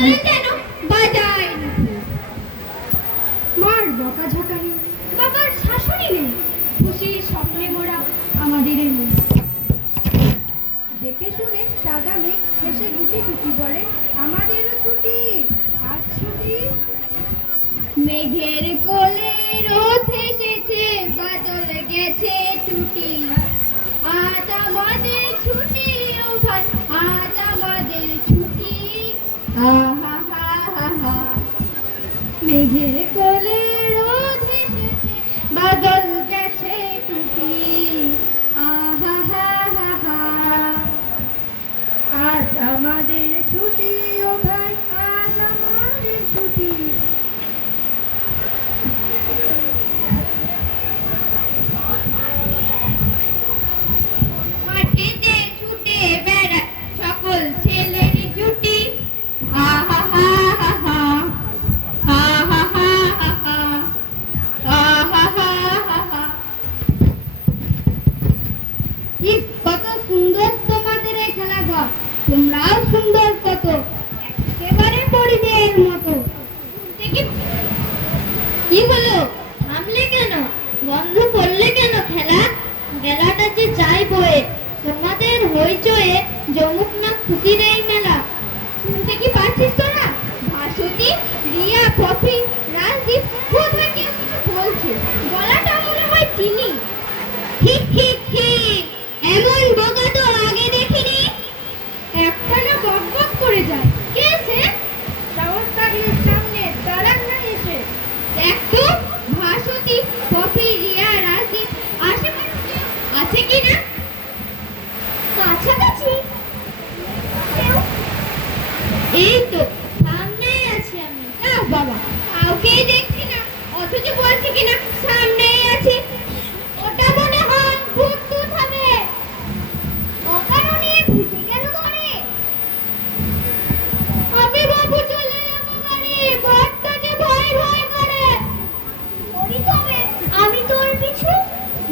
যেন বাজায় মার বকাঝকা নেই, বাবার শাসনই নেই, খুশি স্বপ্নে মোরা আমাদের এই মন। দেখে শুনে সাদা মেঘ হেসে গুটি গুটি বলে আমাদেরও ছুটি, আজ ছুটি। মেঘের কোলে রোদ এসেছে, বাদল গেছে টুটি, আজ আমাদের ছুটি ও ভাই, আজ আমাদের ছুটি। আহা হা হা হা, মেঘের কোলে রোদ এসেছে, বাদল গেছে টুটি, আহা হা হা হা, আজ আমাদের ছুটি ও ভাই, আজ আমাদের ছুটি। মাঠেতে ছুটে বেড়ায় সকল ছেলের জুটি, আহা হা হা হা, আহা হা হা হা, আহা হা হা হা। ইস, কত সুন্দর তোমাদের এই খেলাঘর, তোমরাও সুন্দর কত, একেবারে পরিবের মতো। কি হলো, থামলে কেন, বন্ধ করলে কেন খেলা? মেলাটা যে যাই বয়ে, তোমাদের হইচয়ে জমুক না খুশির এই মেলা। শুনতে কি পারছিস তোরা? ভাসুতি, রিয়া, পপি, রাজদীপ কোথায় কেউ কিছু বলছে, গলাটা মনে হয় চিনি। ঠিক ঠিক ঠিক, এমন বোকা তো আগে দেখিনি। একখানা বক বক করে যায়, কে সে? সাহস থাকলে সামনে দাঁড়ান না এসে। দেখ তো, ভাসুতি, পপি, রিয়া, রাজদীপ আশেপাশে কেউ আছে কি না? কাছাকাছি এই তো সামনেই আছি আমি। না বাবা, কাউকেই দেখছি না, অথচ বলছি কিনা সামনেই আছি। ওটা মনে হয় ভূত টুত হবে। অকারণে ঢুকে গেল ঘরে। আমি বাবু চলে যাবো বাড়ি, ঘরটা যে ভয় ভয় করে। ওরি তবে আমি তোর পিছু।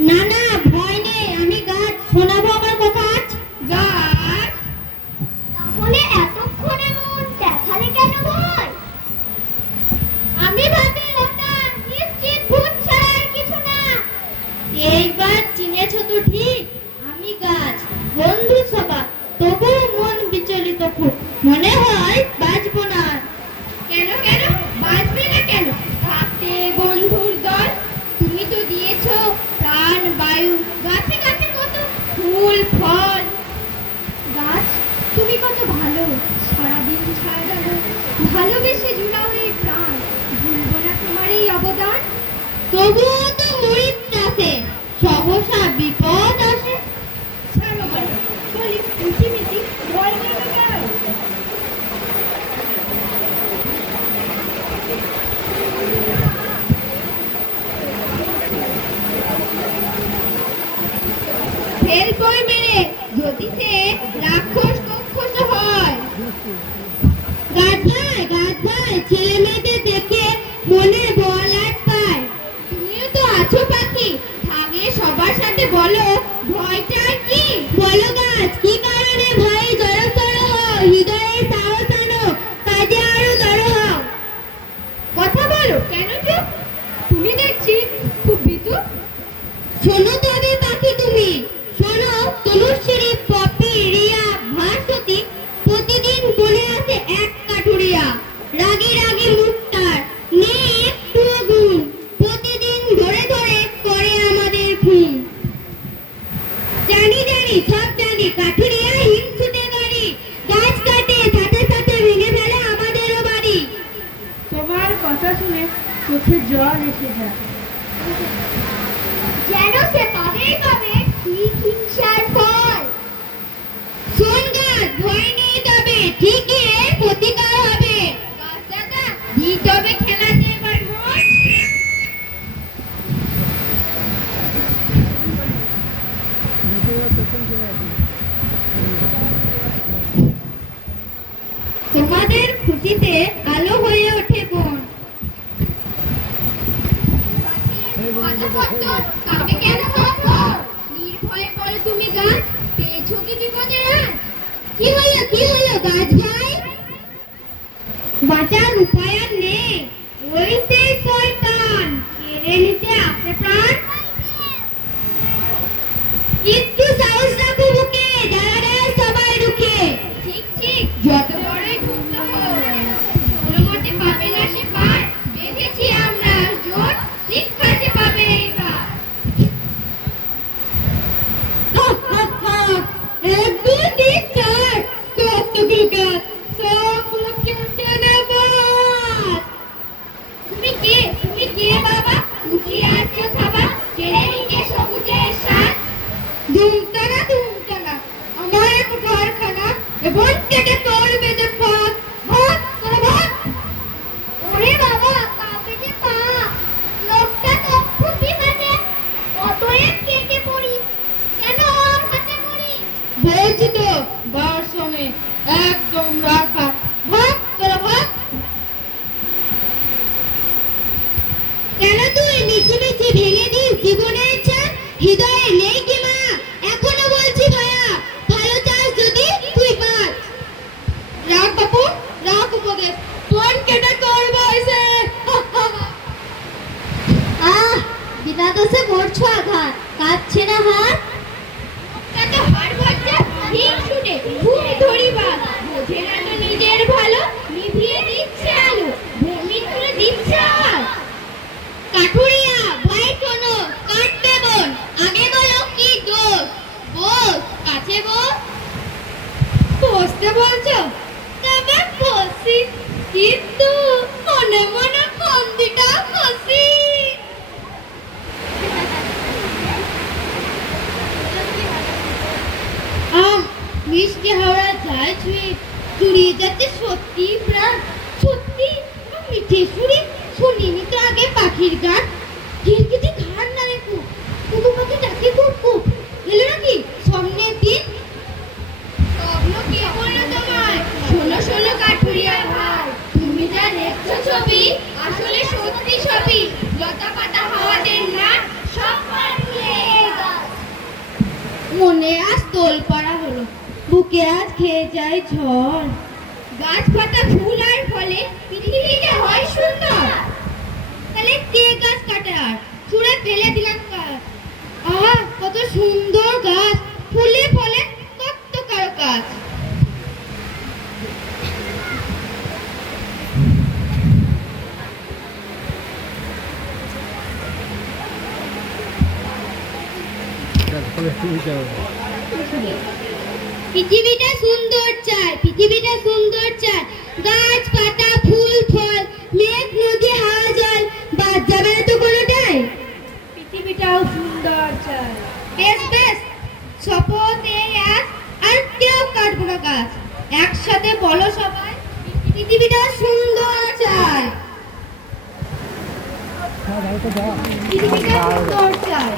না না, ভয় নেই, আমি গাছ শোনাবো আমার কথা আজ। গাছ? তাহলে এতক্ষণে মন দেখালে কেন ভয়? আমি ভাবি ওটা নিশ্চিত ভূত ছাড়া আর কিছু না। এইবার চিনেছো তো ঠিক, আমি গাছ, বন্ধু সবা, তবু মন বিচলিত খুব, মনে হয় বাঁচবো না। কেন কেন বাঁচবে না কেন? থাকতে বন্ধুর দল, তুমি তো দিয়েছো প্রাণ বায়ু, গাছে গাছে কত ফুল ফল। গাছ, তুমি কত ভালো, সারাদিন ছায়া দাও, ভালোবেসে জুড়াও এই প্রাণ, ভুলবো না তোমার এই অবদান। তবুও তো মরিত্রাসে সহসা বিপদ আসে। ছাড়ো বলো, বলি মিটি ভয় নেবে কেন? ফেল বই মেরে যদি সে রাক্ষস কক্ষস হয়। গাছ ভাই, ছেলে মেয়েদের দেখে মনে বল আজ পায়। তুমিও তো আছো পাখি, থাকলে সবার সাথে বলো ভয়টা কি? বলো গাছ, কি কারণে ভয়ে জড়সড় হও, হৃদয়ে সাহস আনো, কাজে আরো জড়ো হও। কথা বলো, কেন চুপ? তুমি দেখছি খুব ভীতু। শোনো তবে পাখি তুমি, শোনো, তনুশ্রী, পপি, রিয়া, ভাস্বতী প্রতিদিন বলে আসে এক কাঠুরিয়া, রাগে রাগে মুক্তার নেই একটু গুণ, প্রতিদিন ধরে ধরে করে আমাদের খুন। জানি জানি সব জানি, কাঠুরিয়া হিংসুটে গাড়ি, গাছ কাটে সাথে সাথে ভেঙে ফেলে আমাদেরও বাড়ি। তোমার কথা শুনে চোখে জল এসে যায়, যেন সে পাবেই পাবে ঠিক হিংসার ফল। শোন গাছ, ভয় নেই তবে ঠিকই এর প্রতিকার হবে। গাছ দাদা, দিতে হবে খেলাতে এবার মন। তোমাদের খুশিতে আলো হয়ে ওঠে বন। কাকে কেন নির্ভয়ে বলো তুমি গাছ, পেয়েছো কি বিপদের হাত? কি হলো গাছ ভাই? বাঁচার উপায় আর নেই। ওই সেই শয়তান কেড়ে নিতে আসে প্রাণ। একটু সাহস রাখো বুকে, যারা সবাই রুখে। ঠিক ঠিক, যত বড়ই যুদ্ধ হোক কোনো মতে পাবে না সে পার। বেঁধেছি আমরা জোর, শিক্ষা যে পাবে এইবার। এক দুই তিন চার, কতগুলো গাছ, সবগুলো কেটে নেব। তুমি কে বাবা? খুশি আছো খাবা, কেড়ে নিতে সবুজের সাথ। ধুমতানা ধুমতানা আমার এক ঘরখানা, এবং কেটে তোর বেঁধে ভাত ভাত করে ভাত। ওরে বাবা, কাঁপে যে পা, লোকটা তো খুশি মানে অতএব কেটে পড়ি, কেন ওর হাতে পড়ি? বলছি তো বার সময় একদম রাখা ভাত করে ভাত। কেন তুই মিছি মিছি ভেঙে দিস জীবনের চাঁদ? হৃদয়ে নেই কি মা? এখনো বলছি ভায়া, ভালো চাস যদি তুই বাঁচ। রাখ বাপু, রাখ উপদেশ, তোর কেটে তোর বয়সে। বিনা দোষে করছো আঘাত, কাঁদছে না হাত? কত হাড় বাচ্চা ঠিক শুনে ঘুম ধরিবা, বোঝে না তো নিজের ভালো, নিভিয়ে দিচ্ছে আলো, ভূমি তুলে দিচ্ছে আওয়াজ। কাঠুরিয়া ভাই শোনো, কাটবে বোন, আগে বলো কি দোষ? বস কাছে বস। বসতে বলছো? তবে বসি, কিন্তু মনে মনে কন্দিটা বসি। মিষ্টি হাওড়া যায় ছুঁয়ে জুড়িয়ে যাচ্ছে সত্যি প্রাণ। সত্যি মিঠে সুরে শুনিনি তো আগে পাখির গান। খিড়কিতে ঘাড় না রেখো, কুকু পাখি ডাকে কুকু। এলো নাকি স্বপ্নের দিন? স্বপ্ন কে বললো তোমায়? শোনো শোনো কাঠুরিয়া ভাই, তুমি যা দেখছো ছবি আসলে সত্যি সবই। লতা পাতা হাওয়াদের না, সব পাড়িয়ে গাছ। মনে আজ তোল পাড়া হলো, বুকে আজ খেয়ে যায় ঝড়। গাছ পাতা ফুল আর ফলে পৃথিবীতে হয় সুন্দর। তাহলে কে গাছ কাটে আর ছুঁড়ে ফেলে দিলাম গাছ। আহা কত সুন্দর গাছ, ফুলে ফলে কত কারো কাজ। পৃথিবীটা সুন্দর চাই, পৃথিবীটা সুন্দর চাই। গাছ পাতা ফুল ফল, মেঘ নদী হাওয়া জল, বাদ যাবে না তো কোনোটাই। পৃথিবীটাও সুন্দর চাই। বেশ বেশ, শপথ এই এক, আর কেউ কাটবো না গাছ। একসাথে বলো সবাই, পৃথিবীটা সুন্দর চাই। পৃথিবীটা সুন্দর চাই।